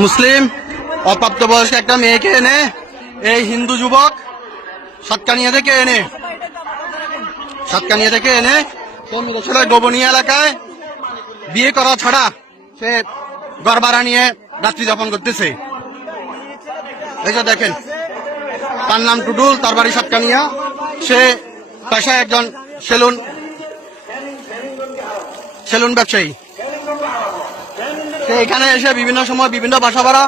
মুসলিম অপ্রাপ্তবয়স্ক একটা মেয়েকে এনে এই হিন্দু যুবক সাতকানিয়া থেকে এনে গোবনিয়া এলাকায় বিয়ে করা ছাড়া সে ঘর ভাড়া নিয়ে রাত্রি যাপন করতেছে। এই যে দেখেন, তার নাম টুডুল, তার বাড়ি সাতকানিয়া। সে পেশায় একজন সেলুন ব্যবসায়ী। সে এখানে এসে বিভিন্ন সময় বিভিন্ন বাসা ভাড়া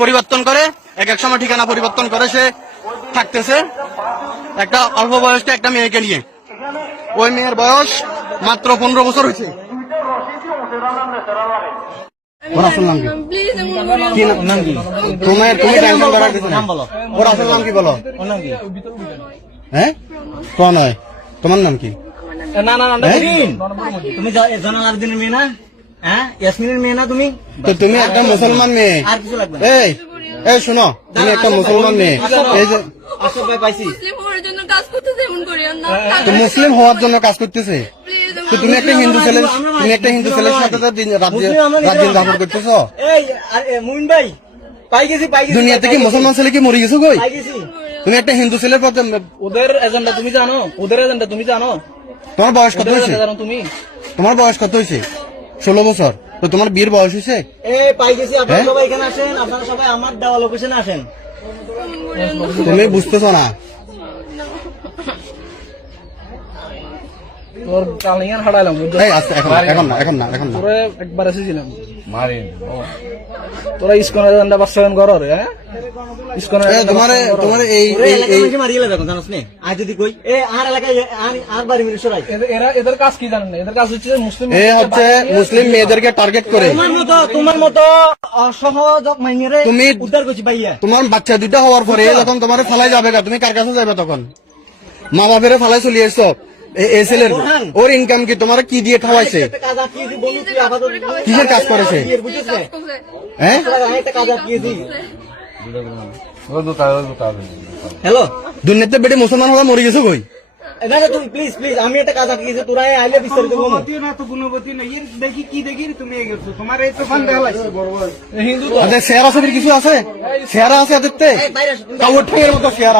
পরিবর্তন করে, এক এক সময় ঠিকানা পরিবর্তন করে সে থাকতেছে একটা অল্প বয়স্ক একটা মেয়েকে নিয়ে। ওই মেয়ের বয়স মাত্র 15 বছর হয়েছে। ওর আসল নাম কি? তুমি টেনশন করার কিছু না। ওর আসল নাম কি বলো? হ্যাঁ, কোন হয়? তোমার নাম কি? তুমি জনালাদিনের মেয়ে না? হ্যাঁ, ইয়াসমিনের মেয়ে না তুমি? তো তুমি একটা মুসলমান মেয়ে। আর কিছু লাগবে না। এই শোনো, তুমি একটা মুসলমান মেয়ে। এই যে আসল ভাই পাইছি। তো মুসলিম হওয়ার জন্য কাজ করতেছে। তো তুমি একটা হিন্দু ছেলের সাথে রাত দিন যাপন করতেছো। এই মুমিন ভাই পাই গেছি। দুনিয়া থেকে মুসলমান ছেলে কি মরে গেছো কই? পাই গেছি। তুমি একটা হিন্দু ছেলের পথে। ওদের এজেন্ডা তুমি জানো? তোমার বয়স কত হয়েছে? তুমি তোমার বয়স কত হয়েছে? 16 বছর। তো তোমার বিয়ের বয়স হয়েছে? পাই গেছি। আপনারা সবাই এখানে আসেন, আপনারা সবাই আমার দেওয়া লোকেশনে আসেন। তুমি বুঝতেছো না। তোর কালিয়ান হারাইলাম। এখন না। তোরে একবার এসেছিলাম মারিন। তোরা ইসকনের এজেন্ডা বাস্তবায়ন করো রে। হ্যাঁ, ইসকনের তোমার এই মারিয়ে লাগবে জানোস নে। আজ যদি কই আর এলাকায় আর বাড়ি মিলে সরাই। এদের কাজ কি জানেন না? এদের কাজ হচ্ছে মুসলিম মেয়েদেরকে টার্গেট করে। তোমার মতো অসহযোগ মাইনেরে তুমি উদ্ধার করছি ভাইয়া। তোমার বাচ্চা দুইটা হওয়ার পরে যখন তোমার ফালাই যাবে, তুমি কার কাছে যাবে তখন? মা বাপের ফালাই চলে এসছো। এই ছেলের ওর ইনকাম কি? তোমার কি দিয়ে খাওয়াইছে? কিসের কাজ করেছে? হ্যাঁ, হ্যালো, দুনিয়াতে বেটে মুসলমান হওয়া মরে গেছো কই? তুমি প্লিজ আমি একটা কাজ আটকেছি। তোরা আইলে বিস্তারিত বলো। শেয়ার আছে, কিছু আছে? শেয়ার আছে দেখতে কাউর ঠেঙের মতো শেয়ার।